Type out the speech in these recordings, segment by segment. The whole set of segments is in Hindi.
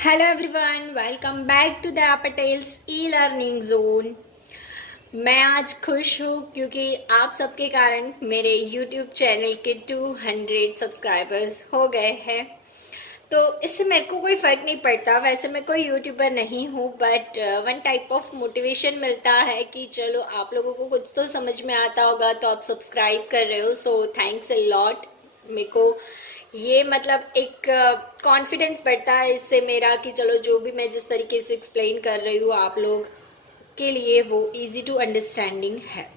Hello everyone, welcome back to the Patel's e learning zone. मैं आज खुश हूँ क्योंकि आप सबके कारण मेरे YouTube चैनल के 200 सब्सक्राइबर्स हो गए हैं। तो इससे मेरे को कोई फ़र्क नहीं पड़ता, वैसे मैं कोई यूट्यूबर नहीं हूँ, but one type of motivation मिलता है कि चलो आप लोगों को कुछ तो समझ में आता होगा तो आप सब्सक्राइब कर रहे हो, सो थैंक्स अ लॉट। मेरे को ये मतलब एक कॉन्फिडेंस बढ़ता है इससे मेरा कि चलो जो भी मैं जिस तरीके से एक्सप्लेन कर रही हूँ आप लोग के लिए वो इजी टू अंडरस्टैंडिंग है।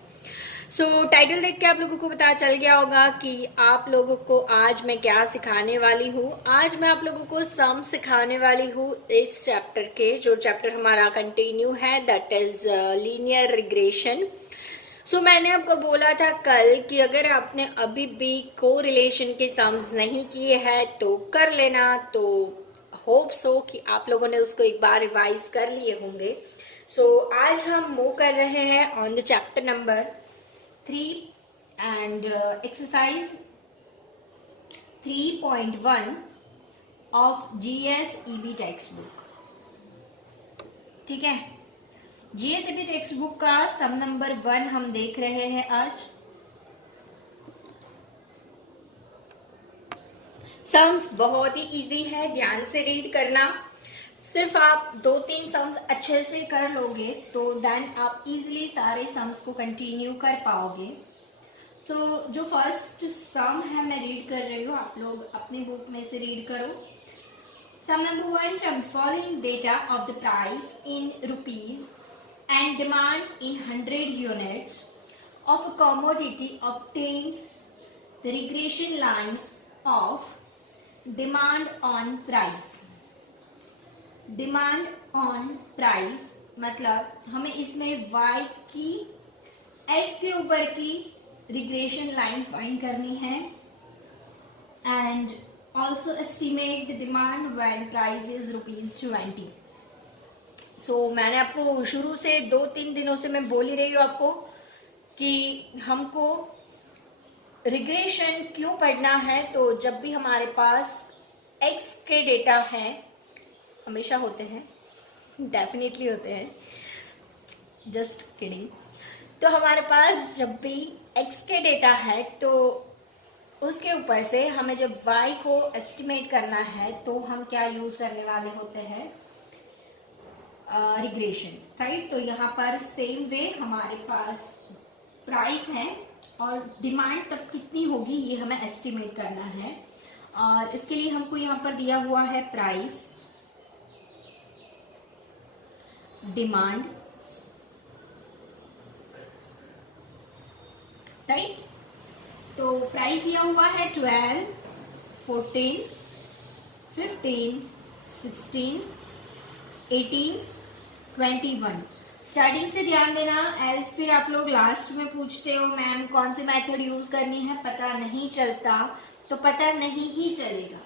सो टाइटल देख के आप लोगों को पता चल गया होगा कि आप लोगों को आज मैं क्या सिखाने वाली हूँ। आज मैं आप लोगों को सम सिखाने वाली हूँ इस चैप्टर के, जो चैप्टर हमारा कंटिन्यू है, दैट इज लीनियर रिग्रेशन। सो मैंने आपको बोला था कल कि अगर आपने अभी भी को रिलेशन के सम्स नहीं किए हैं तो कर लेना। तो होप सो कि आप लोगों ने उसको एक बार रिवाइज कर लिए होंगे। सो आज हम मूव कर रहे हैं on the chapter number 3 and exercise 3.1 of GSEB text book. ठीक है, GSEB टेक्स्ट बुक का सम नंबर 1 हम देख रहे हैं आज। सम्स बहुत ही इजी है, ध्यान से रीड करना। सिर्फ आप 2-3 सम्स अच्छे से कर लोगे तो देन आप इजीली सारे सम्स को कंटिन्यू कर पाओगे। सो जो फर्स्ट सम है मैं रीड कर रही हूँ, आप लोग अपनी बुक में से रीड करो। सम number 1, from following data of the price in rupees and demand in 100 units of a commodity obtain the regression line of demand on price। Demand on price मतलब हमें इसमें y की x के ऊपर की रिग्रेशन लाइन फाइंड करनी है and also estimate the demand when price is ₹20। सो मैंने आपको शुरू से 2-3 दिनों से मैं बोल ही रही हूँ आपको कि हमको रिग्रेशन क्यों पढ़ना है। तो जब भी हमारे पास x के डेटा हैं, हमेशा होते हैं, डेफिनेटली होते हैं, जस्ट किडिंग। तो हमारे पास जब भी x के डेटा है तो उसके ऊपर से हमें जब y को एस्टिमेट करना है तो हम क्या यूज करने वाले होते हैं, रिग्रेशन, राइट। तो यहाँ पर सेम वे हमारे पास प्राइस है और डिमांड तब कितनी होगी ये हमें एस्टिमेट करना है। और इसके लिए हमको यहाँ पर दिया हुआ है प्राइस, डिमांड, राइट। तो प्राइस दिया हुआ है 12, 14, 15, 16, 18, 21। स्टार्टिंग से ध्यान देना, एज फिर आप लोग लास्ट में पूछते हो मैम कौन सी मेथड यूज करनी है, पता नहीं चलता तो पता नहीं ही चलेगा,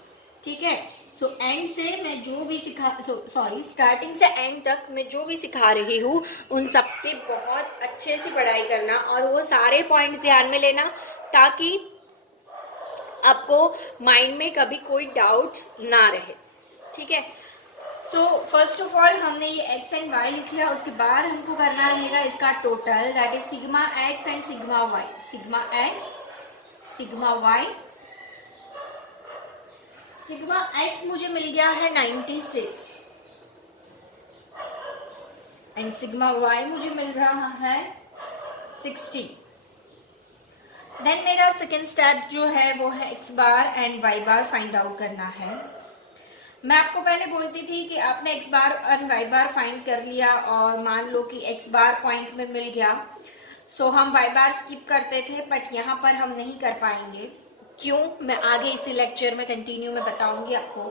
ठीक है। सो एंड से मैं जो भी स्टार्टिंग से एंड तक मैं जो भी सिखा रही हूँ उन सबके बहुत अच्छे से पढ़ाई करना और वो सारे पॉइंट्स ध्यान में लेना ताकि आपको माइंड में कभी कोई डाउट्स ना रहे, ठीक है। तो फर्स्ट ऑफ ऑल हमने ये x एंड y लिख लिया, उसके बाद हमको करना रहेगा इसका total, that is sigma x and sigma y। Sigma x, sigma y, sigma x मुझे मिल गया है 96 एंड सिग्मा y मुझे मिल रहा है 60। देन मेरा सेकेंड स्टेप जो है वो है x bar and y bar find out करना है। मैं आपको पहले बोलती थी कि आपने x बार और y बार फाइंड कर लिया और मान लो कि x बार पॉइंट में मिल गया, सो हम y बार स्किप करते थे, बट यहाँ पर हम नहीं कर पाएंगे। क्यों, मैं आगे इसी लेक्चर में कंटिन्यू में बताऊंगी आपको।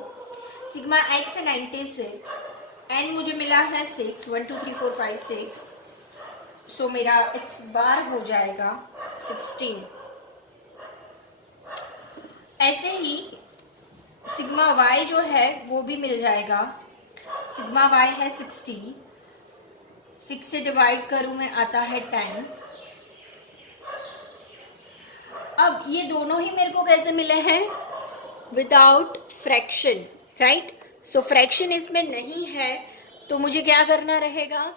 सिग्मा x है 96, n मुझे मिला है 6, 1 2 3 4 5 6, सो मेरा x बार हो जाएगा 16। ऐसे ही सिग्मा y जो है वो भी मिल जाएगा। सिग्मा y है 60, 6 से डिवाइड करूं मैं आता है 10। अब ये दोनों ही मेरे को कैसे मिले हैं, विदाउट फ्रैक्शन, राइट। सो फ्रैक्शन इसमें नहीं है, तो मुझे क्या करना रहेगा,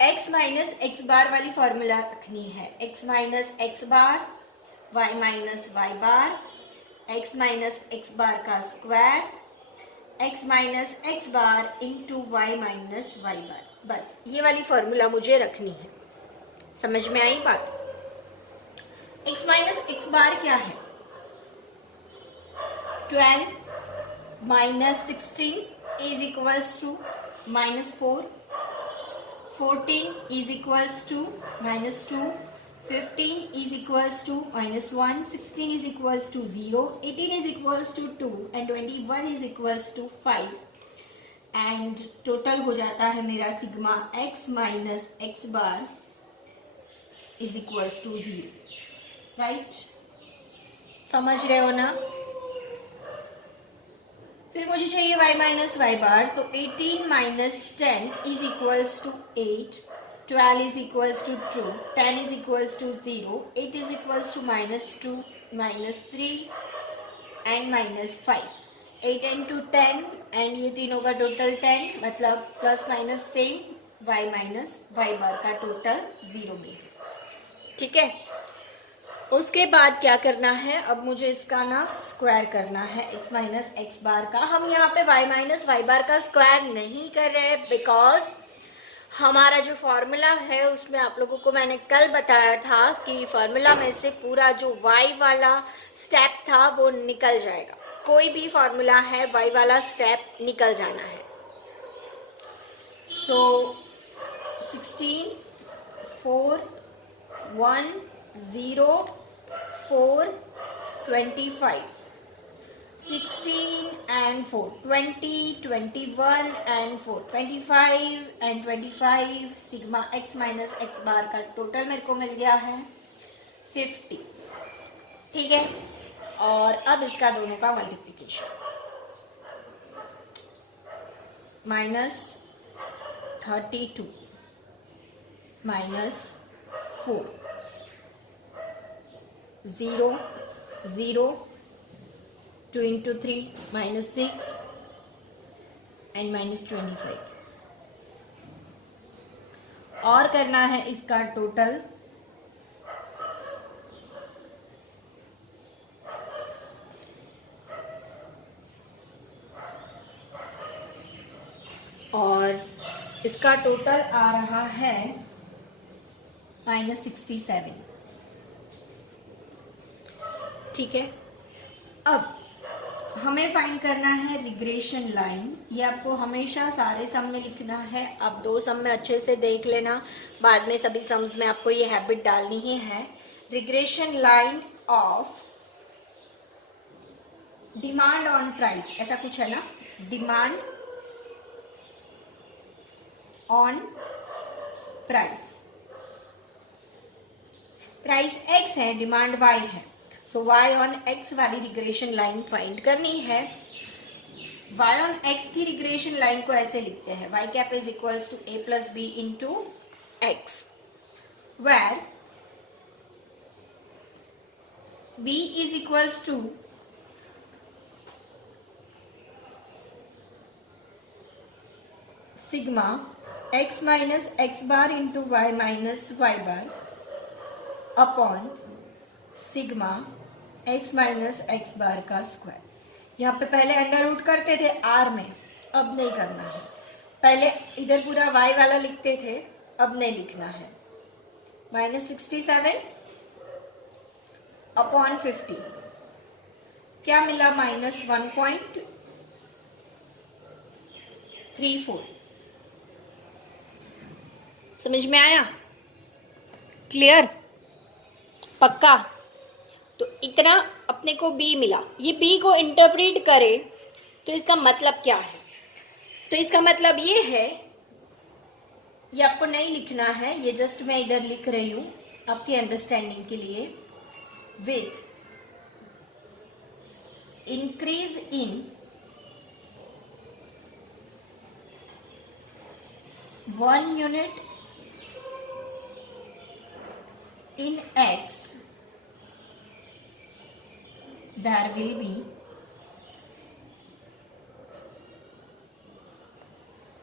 x माइनस एक्स बार वाली फॉर्मूला रखनी है। x माइनस एक्स बार, y माइनस वाई बार, x माइनस एक्स बार का square, x minus X bar into Y minus Y बार। बस ये वाली फॉर्मूला मुझे रखनी है। समझ में आई बात? x माइनस एक्स बार क्या है? 12 minus 16 is equals to -4, 14 is equals to -2, 15 is equals to -1, 16 is equals to 0, 18 is equals to 2 and 21 is equals to 5 and total हो जाता है मेरा sigma x minus X bar is equals to 0, right? समझ रहे हो ना? फिर मुझे चाहिए y माइनस वाई बार, तो 18 minus 10 is equals to 8, 12 is equals to 2, 10 is equals to 0, 8 is equals to -2, -3 and -5, 8 into 10 and ये तीनों का टोटल 10, मतलब plus minus same, y minus Y bar का टोटल 0 में। ठीक है, उसके बाद क्या करना है, अब मुझे इसका ना स्क्वायर करना है x माइनस एक्स बार का। हम यहाँ पे y माइनस वाई बार का स्क्वायर नहीं कर रहे हैं, बिकॉज हमारा जो फॉर्मूला है उसमें आप लोगों को मैंने कल बताया था कि फॉर्मूला में से पूरा जो y वाला स्टेप था वो निकल जाएगा। कोई भी फॉर्मूला है y वाला स्टेप निकल जाना है। सो 16, 4, 1, 0, 4, 25, 16 and 4, 20, 21 and 4, 25 and 25, sigma x minus X bar का टोटल मेरे को मिल गया है 50। ठीक है, और अब इसका दोनों का मल्टीप्लिकेशन, -32 -4, 0, 0, 2 into 3 -6 and -25, और करना है इसका टोटल, और इसका टोटल आ रहा है -67। ठीक है, अब हमें फाइंड करना है रिग्रेशन लाइन। ये आपको हमेशा सारे सम में लिखना है। आप 2 सम में अच्छे से देख लेना, बाद में सभी सम्स में आपको ये हैबिट डालनी ही है। Regression line of demand on price, ऐसा कुछ है ना, demand on price, price x है, डिमांड y है, सो y ऑन x वाली रिग्रेशन लाइन फाइंड करनी है। y ऑन x की रिग्रेशन लाइन को ऐसे लिखते हैं, y cap is equals to a plus B into X, where b is equals to sigma x minus X bar into Y minus Y bar upon sigma x minus X bar का स्क्वायर। यहाँ पे पहले अंडर रूट करते थे r में, अब नहीं करना है। पहले इधर पूरा y वाला लिखते थे, अब नहीं लिखना है। -67 अपॉन 50 क्या मिला, -1.34। समझ में आया? क्लियर? पक्का? तो इतना अपने को b मिला। ये b को इंटरप्रेट करे तो इसका मतलब क्या है? तो इसका मतलब ये है, ये आपको नहीं लिखना है, ये जस्ट मैं इधर लिख रही हूं आपकी अंडरस्टैंडिंग के लिए। With increase in 1 unit in x, there will be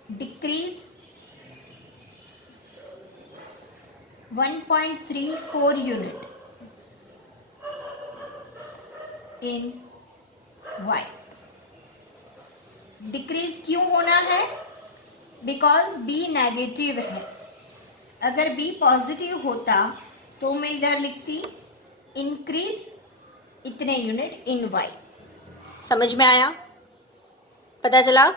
decrease 1.34 unit in y। Decrease क्यों होना है? बिकॉज b नेगेटिव है। अगर b पॉजिटिव होता तो मैं इधर लिखती इंक्रीज इतने यूनिट इन y। समझ में आया? पता चला?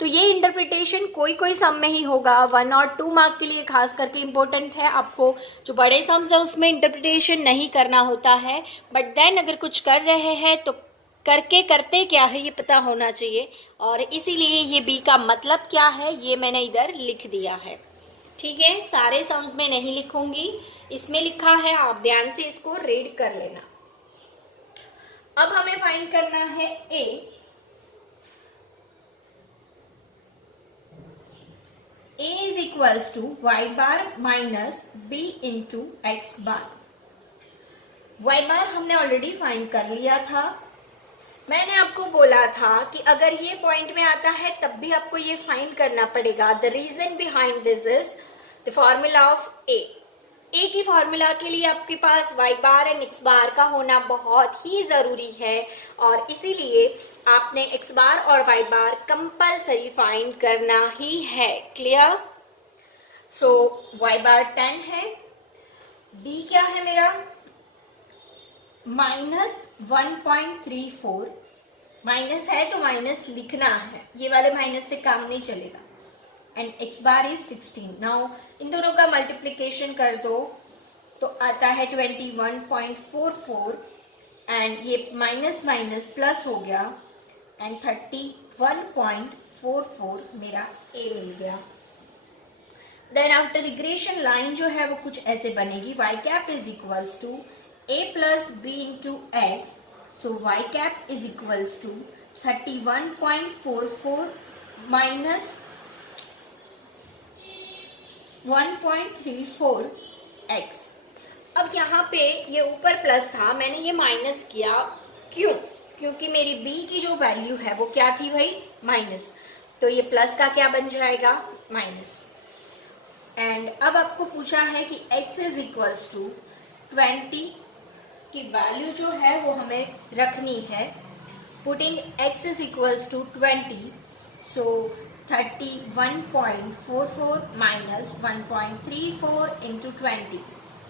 तो ये इंटरप्रिटेशन कोई कोई सम में ही होगा, 1 और 2 मार्क के लिए खास करके इम्पोर्टेंट है। आपको जो बड़े सम्स है उसमें इंटरप्रिटेशन नहीं करना होता है, बट देन अगर कुछ कर रहे हैं तो करते क्या है ये पता होना चाहिए, और इसीलिए ये बी का मतलब क्या है ये मैंने इधर लिख दिया है। ठीक है, सारे सम्स में नहीं लिखूंगी, इसमें लिखा है, आप ध्यान से इसको रीड कर लेना। अब हमें फाइंड करना है ए। A is equals to y bar minus b into x bar। y bar हमने ऑलरेडी फाइंड कर लिया था। मैंने आपको बोला था कि अगर ये पॉइंट में आता है तब भी आपको ये फाइंड करना पड़ेगा। The reason behind this is the formula of A. A की फॉर्मूला के लिए आपके पास y bar and x bar का होना बहुत ही जरूरी है, और इसीलिए आपने x बार और y बार कंपल्सरी फाइंड करना ही है। क्लियर? सो y बार 10 है, b क्या है मेरा -1.34। माइनस है तो माइनस लिखना है, ये वाले माइनस से काम नहीं चलेगा। And x bar is 16। Now in दोनों का मल्टीप्लीकेशन कर दो तो आता है 21.44, एंड ये माइनस माइनस प्लस हो गया एंड 31.44 मेरा a मिल गया। देन आफ्टर रिग्रेशन लाइन जो है वो कुछ ऐसे बनेगी, y cap is equals to a plus b into X. So y cap is equals to 31.44 minus 1.34x। अब यहाँ पे ये ऊपर प्लस था, मैंने ये माइनस किया, क्यों? क्योंकि मेरी b की जो वैल्यू है वो क्या थी भाई? माइनस, तो ये प्लस का क्या बन जाएगा? माइनस। एंड अब आपको पूछा है कि x इज इक्वल्स टू 20 की वैल्यू जो है वो हमें रखनी है। Putting x is equals to 20, so 31.44 minus 1.34 into 20,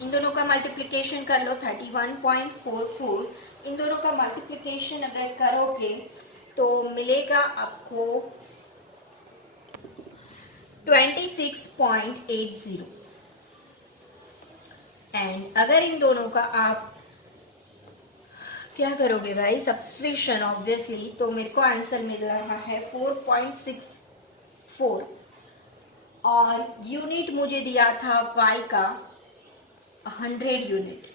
इन दोनों का मल्टीप्लिकेशन कर लो। 31.44 इन दोनों का मल्टीप्लिकेशन अगर करोगे तो मिलेगा आपको 26.80। एंड अगर इन दोनों का आप क्या करोगे भाई? सब्सट्रैक्शन ऑब्वियसली, तो मेरे को आंसर मिल रहा है 4.64, और यूनिट मुझे दिया था y का 100 यूनिट।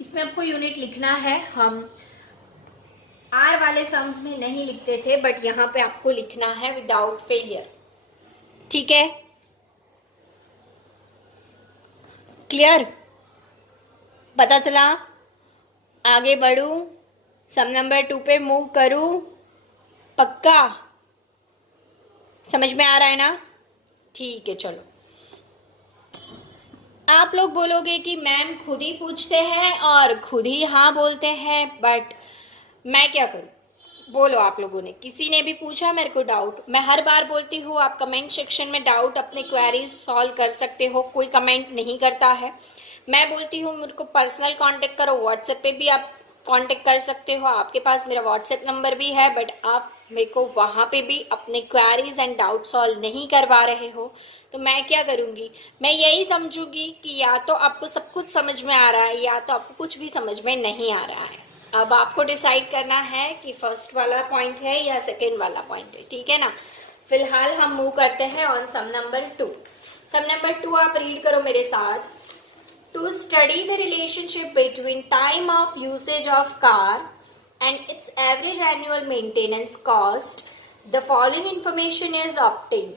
इसमें आपको यूनिट लिखना है, हम r वाले सम्स में नहीं लिखते थे, बट यहाँ पे आपको लिखना है विदाउट फेलियर। ठीक है? क्लियर? पता चला? आगे बढ़ू, सम नंबर 2 पे मूव करूं? पक्का समझ में आ रहा है ना? ठीक है, चलो। आप लोग बोलोगे कि मैम खुद ही पूछते हैं और खुद ही हाँ बोलते हैं, बट मैं क्या करूं? बोलो, आप लोगों ने किसी ने भी पूछा मेरे को डाउट? मैं हर बार बोलती हूँ आप कमेंट सेक्शन में डाउट अपने क्वेरीज सॉल्व कर सकते हो, कोई कमेंट नहीं करता है। मैं बोलती हूँ मेरे को पर्सनल कांटेक्ट करो, व्हाट्सएप पे भी आप कांटेक्ट कर सकते हो, आपके पास मेरा व्हाट्सएप नंबर भी है, बट आप मेरे को वहाँ पे भी अपने क्वेरीज एंड डाउट सॉल्व नहीं करवा रहे हो, तो मैं क्या करूँगी? मैं यही समझूंगी कि या तो आपको सब कुछ समझ में आ रहा है या तो आपको कुछ भी समझ में नहीं आ रहा है। अब आपको डिसाइड करना है कि फर्स्ट वाला पॉइंट है या सेकेंड वाला पॉइंट है। ठीक है ना? फिलहाल हम मूव करते हैं on some number 2। Some number 2 आप रीड करो मेरे साथ। To study the relationship between time of usage of car and its average annual maintenance cost, the following information is obtained.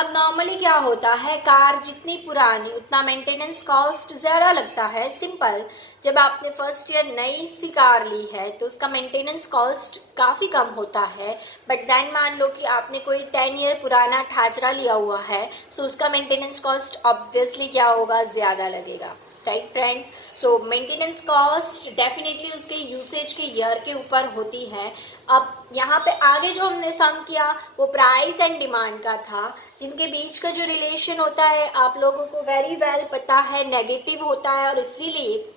अब नॉर्मली क्या होता है, कार जितनी पुरानी उतना मेंटेनेंस कॉस्ट ज़्यादा लगता है। सिंपल, जब आपने फर्स्ट ईयर नई सी कार ली है तो उसका मेंटेनेंस कॉस्ट काफ़ी कम होता है। बट देन मान लो कि आपने कोई 10 ईयर पुराना ठाचरा लिया हुआ है, सो उसका मेंटेनेंस कॉस्ट ऑब्वियसली क्या होगा, ज़्यादा लगेगा। राइट फ्रेंड्स, सो मेंटेनेंस कॉस्ट डेफिनेटली उसके यूसेज के ईयर के ऊपर होती है। अब यहाँ पे आगे जो हमने सम किया वो प्राइस एंड डिमांड का था, जिनके बीच का जो रिलेशन होता है आप लोगों को वेरी वेल पता है, नेगेटिव होता है, और इसीलिए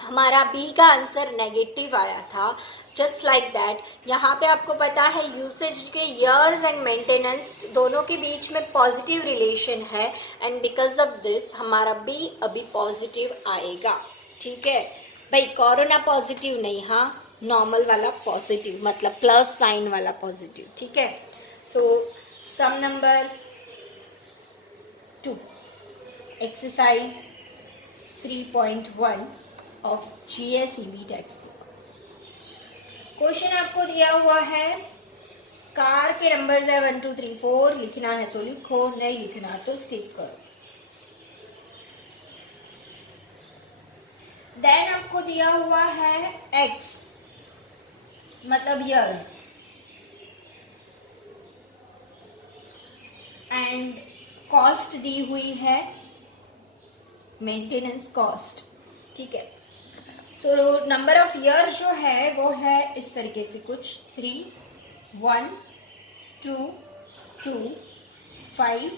हमारा बी का आंसर नेगेटिव आया था। जस्ट लाइक दैट, यहाँ पे आपको पता है यूसेज के ईयर्स एंड मेंटेनेंस दोनों के बीच में पॉजिटिव रिलेशन है, एंड बिकॉज ऑफ दिस हमारा बी अभी पॉजिटिव आएगा। ठीक है भाई, कोरोना पॉजिटिव नहीं, हाँ नॉर्मल वाला पॉजिटिव, मतलब प्लस साइन वाला पॉजिटिव। ठीक है, so sum number 2, exercise 3.1 of GSEB text book. Question आपको दिया हुआ है, कार के नंबर्स है 1 2 3 4, लिखना है तो लिखो, नहीं लिखना तो स्किप करो। देन आपको दिया हुआ है x, मतलब ईयर्स, एंड कॉस्ट दी हुई है मेंटेनेंस कॉस्ट। ठीक है, तो नंबर ऑफ ईयर्स जो है वो है इस तरीके से कुछ 3 1 2 2 5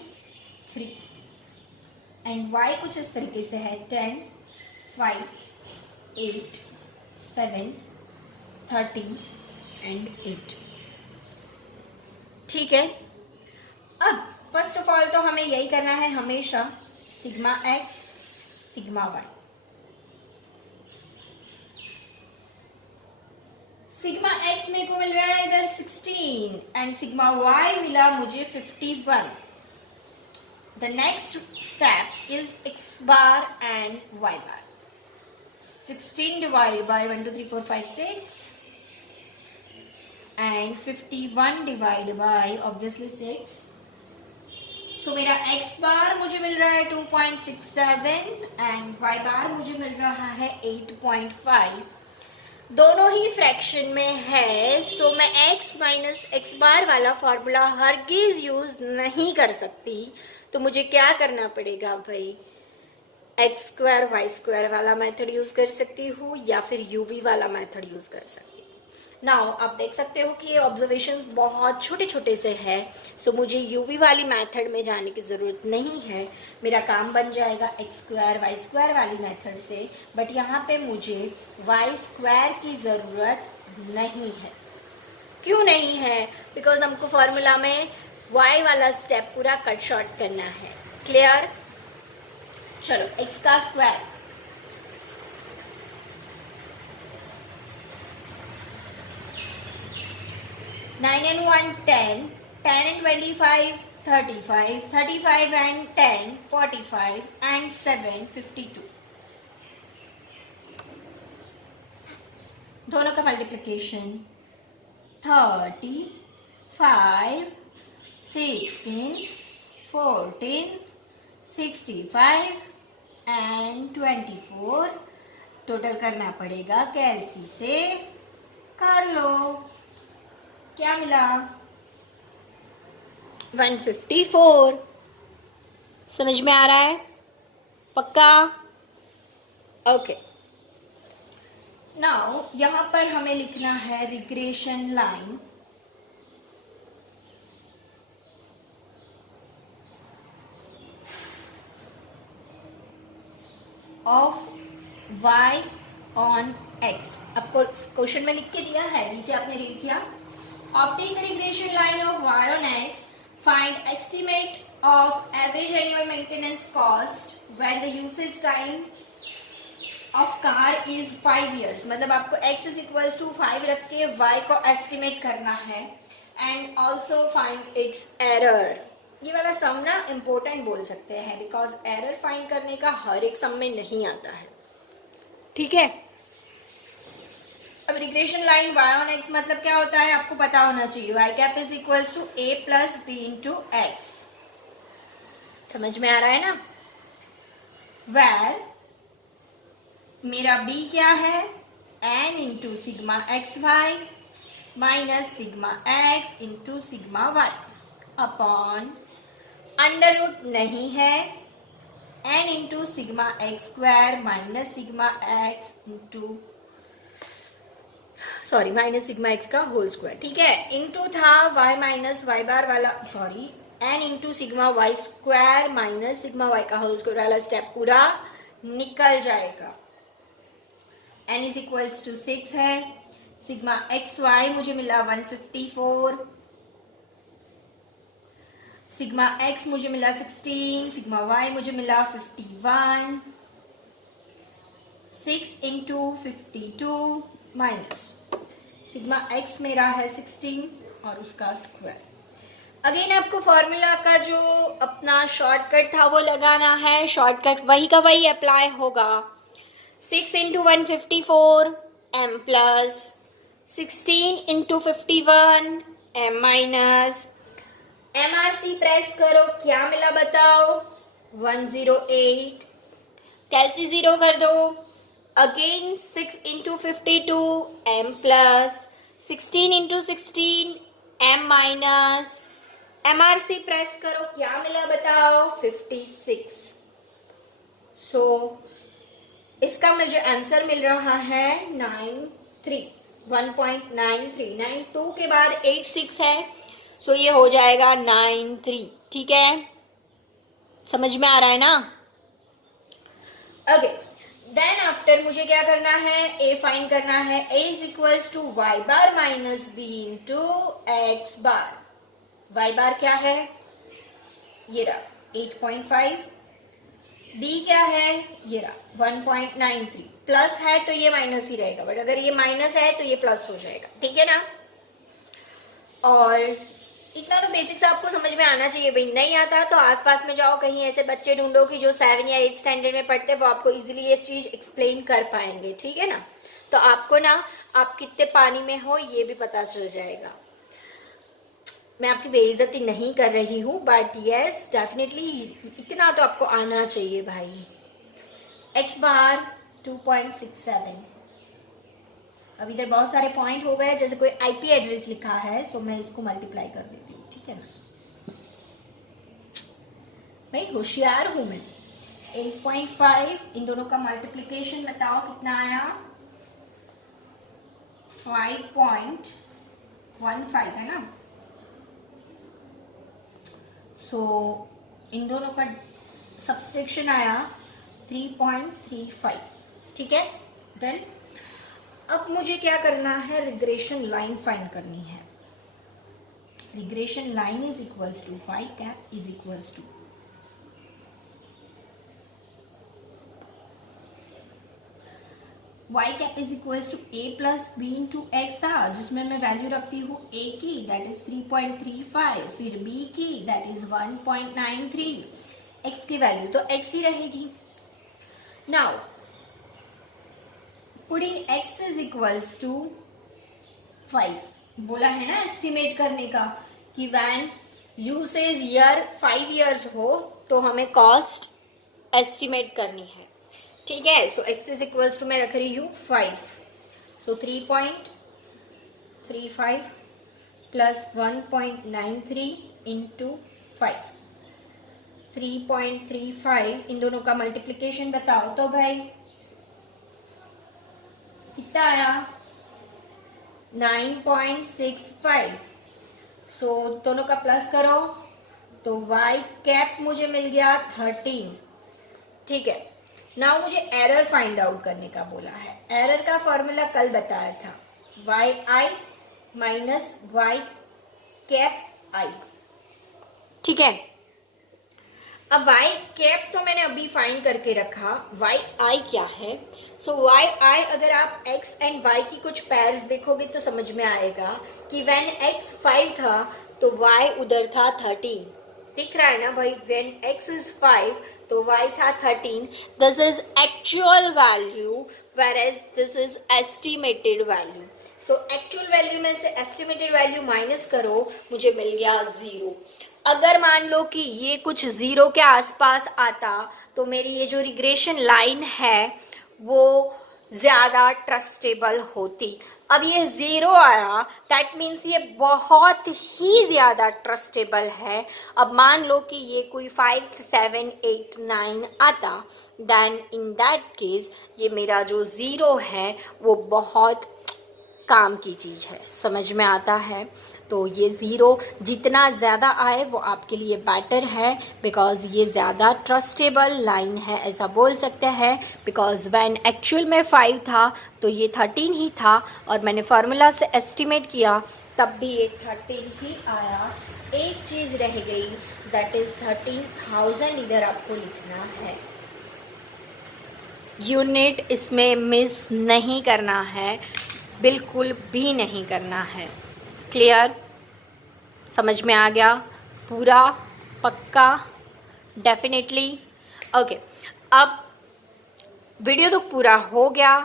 3, एंड y कुछ इस तरीके से है 10 5 8 7 13 एंड 8। ठीक है, अब फर्स्ट ऑफ ऑल तो हमें यही करना है हमेशा, sigma x sigma y। Sigma x मेरे को मिल रहा है इधर 16 एंड सिग्मा y मिला मुझे 51। The next step is x bar and y bar. 16 divide by 1 2 3 4 5 6 and 51 divide by obviously 6। सो मेरा x बार मुझे मिल रहा है 2.67 एंड y बार मुझे मिल रहा है 8.5। दोनों ही फ्रैक्शन में है, सो मैं x माइनस एक्स बार वाला फॉर्मूला हरगिज यूज नहीं कर सकती। तो मुझे क्या करना पड़ेगा भाई, एक्स स्क्वायर वाई स्क्वायर वाला मेथड यूज कर सकती हूँ या फिर यूवी वाला मेथड यूज कर सकती हूँ। नाउ आप देख सकते हो कि ये ऑब्जर्वेशंस बहुत छोटे छोटे से है, सो मुझे यूवी वाली मेथड में जाने की ज़रूरत नहीं है। मेरा काम बन जाएगा एक्स स्क्वायर वाई स्क्वायर वाली मेथड से, बट यहाँ पे मुझे वाई स्क्वायर की ज़रूरत नहीं है। क्यों नहीं है? बिकॉज हमको फॉर्मूला में वाई वाला स्टेप पूरा कट शॉर्ट करना है। क्लियर? चलो, एक्स का square 9 and 1 10, 10 and 25 35, 35 and 10 45 and 7 52। दोनों का मल्टीप्लिकेशन 35 16 14 65 एंड 24। टोटल करना पड़ेगा, कैलसी से कर लो। क्या मिला? 154। समझ में आ रहा है? पक्का? ओके। नाउ यहां पर हमें लिखना है regression line of y on x। आपको क्वेश्चन में लिख के दिया है, नीचे आपने रीड किया। Obtain the regression line of y on x. Find estimate of average annual maintenance cost when the usage time of car is 5 years। मतलब आपको x is equals to 5 रख के y को estimate करना है, and also find its error। ये वाला सम ना इम्पोर्टेंट बोल सकते हैं, बिकॉज एरर फाइंड करने का हर एक सम में नहीं आता है। ठीक है, अब regression line y on x मतलब क्या होता है आपको पता होना चाहिए। y cap is equals to a plus B into X. समझ में आ रहा है ना? वेर मेरा b क्या है, n into sigma X Y minus sigma X into sigma Y upon under root नहीं है n into sigma X square minus sigma X into sorry minus sigma X का होल स्क्वायर, ठीक है, इंटू था y माइनस वाई बार वाला, sorry n into sigma Y square minus sigma Y का होल स्क्वायर वाला स्टेप पूरा निकल जाएगा। n इज इक्वल्स टू 6 है, सिग्मा एक्स वाई मुझे मिला 154, सिग्मा एक्स मुझे मिला 16, सिग्मा वाई मुझे मिला 51, 6 इंटू 52 माइनस सिग्मा एक्स मेरा है 16 और उसका स्क्वायर। अगेन आपको फॉर्मूला का जो अपना शॉर्टकट था वो लगाना है, शॉर्टकट वही का वही अप्लाई होगा। 6 into 154 m plus 16 into 51 m minus MRC press करो, क्या मिला बताओ, 108, कैसे जीरो कर दो, again 6 into 52 m plus 16 into 16 m minus MRC press करो, क्या मिला बताओ, 56। सो इसका मुझे आंसर मिल रहा है 1.93, 92 के बाद 86 है, सो ये हो जाएगा 93, ठीक है, समझ में आ रहा है ना? ओके, देन आफ्टर मुझे क्या करना है, a फाइंड करना है, a is equals to Y bar minus B into X bar. Y bar क्या है, ये रहा 8.5, b क्या है, ये रहा 1.93, प्लस है तो ये माइनस ही रहेगा, बट अगर ये माइनस है तो ये प्लस हो जाएगा, ठीक है ना? और इतना तो बेसिक्स आपको समझ में आना चाहिए भाई, नहीं आता तो आसपास में जाओ, कहीं ऐसे बच्चे ढूंढो कि जो 7 या 8 स्टैंडर्ड में पढ़ते हैं, वो आपको इजीली ये चीज एक्सप्लेन कर पाएंगे, ठीक है ना? तो आपको ना आप कितने पानी में हो ये भी पता चल जाएगा। मैं आपकी बेइज्जती नहीं कर रही हूँ, बट यस डेफिनेटली इतना तो आपको आना चाहिए भाई। एक्स बार 2.67, अब इधर बहुत सारे पॉइंट हो गए, जैसे कोई आईपी एड्रेस लिखा है, सो मैं इसको मल्टीप्लाई कर देती हूँ, ठीक है ना भाई, होशियार हूं मैं। 8.5 इन दोनों का मल्टीप्लीकेशन बताओ कितना आया, 5.15 है ना? सो इन दोनों का सब्सट्रैक्शन आया 3.35, ठीक है। देन अब मुझे क्या करना है, रिग्रेशन लाइन फाइंड करनी है। Regression line is equals to Y cap is equals to Y cap is equals to A plus B into X था, जिसमें मैं वैल्यू रखती हूँ ए की दैट इज 3.35, फिर बी की दैट इज 1.93, एक्स की वैल्यू तो एक्स ही रहेगी। Now putting x is equals to 5, बोला है ना एस्टिमेट करने का कि व्हेन यूसेज ईयर 5 इयर्स हो तो हमें कॉस्ट एस्टिमेट करनी है, ठीक है। सो x इज इक्वल्स टू मैं रख रही हूँ 5, सो 3.35 प्लस 1.93 इंटू 5, 3.35 इन दोनों का मल्टीप्लीकेशन बताओ तो भाई कितना आया, 9.65। सो दोनों का प्लस करो तो y कैप मुझे मिल गया 13, ठीक है। नाउ मुझे एरर फाइंड आउट करने का बोला है। एरर का फॉर्मूला कल बताया था, वाई आई माइनस वाई कैप आई, ठीक है। अब वाई कैप तो मैंने अभी फाइंड करके रखा, वाई आई क्या है। सो वाई आई अगर आप एक्स एंड वाई की कुछ पैर्स देखोगे तो समझ में आएगा कि व्हेन एक्स 5 था तो वाई उधर था 13, दिख रहा है ना भाई, व्हेन एक्स इज 5 तो y था 13, this is actual value whereas this is estimated value. So actual value में से एस्टिमेटेड वैल्यू माइनस करो, मुझे मिल गया 0। अगर मान लो कि ये कुछ जीरो के आसपास आता तो मेरी ये जो रिग्रेशन लाइन है वो ज्यादा ट्रस्टेबल होती। अब ये जीरो आया, दैट मीन्स ये बहुत ही ज्यादा ट्रस्टेबल है। अब मान लो कि ये कोई 5 7 8 9 आता, देन इन दैट केस ये मेरा जो जीरो है वो बहुत काम की चीज़ है। समझ में आता है? तो ये ज़ीरो जितना ज़्यादा आए वो आपके लिए बेटर है, बिकॉज ये ज़्यादा ट्रस्टेबल लाइन है, ऐसा बोल सकते हैं। बिकॉज वैन एक्चुअल में 5 था तो ये 13 ही था, और मैंने फार्मूला से एस्टिमेट किया तब भी ये 13 ही आया। एक चीज़ रह गई, दैट इज़ 13,000 इधर आपको लिखना है। यूनिट इसमें मिस नहीं करना है, बिल्कुल भी नहीं करना है। क्लियर? समझ में आ गया? पूरा पक्का? डेफिनेटली? ओके, अब वीडियो तो पूरा हो गया,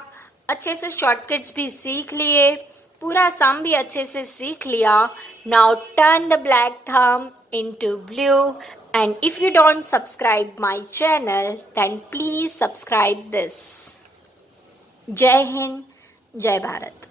अच्छे से शॉर्टकट्स भी सीख लिए, पूरा सम भी अच्छे से सीख लिया। Now turn the black thumb into blue, and if you don't subscribe my channel then please subscribe this. जय हिंद, जय भारत।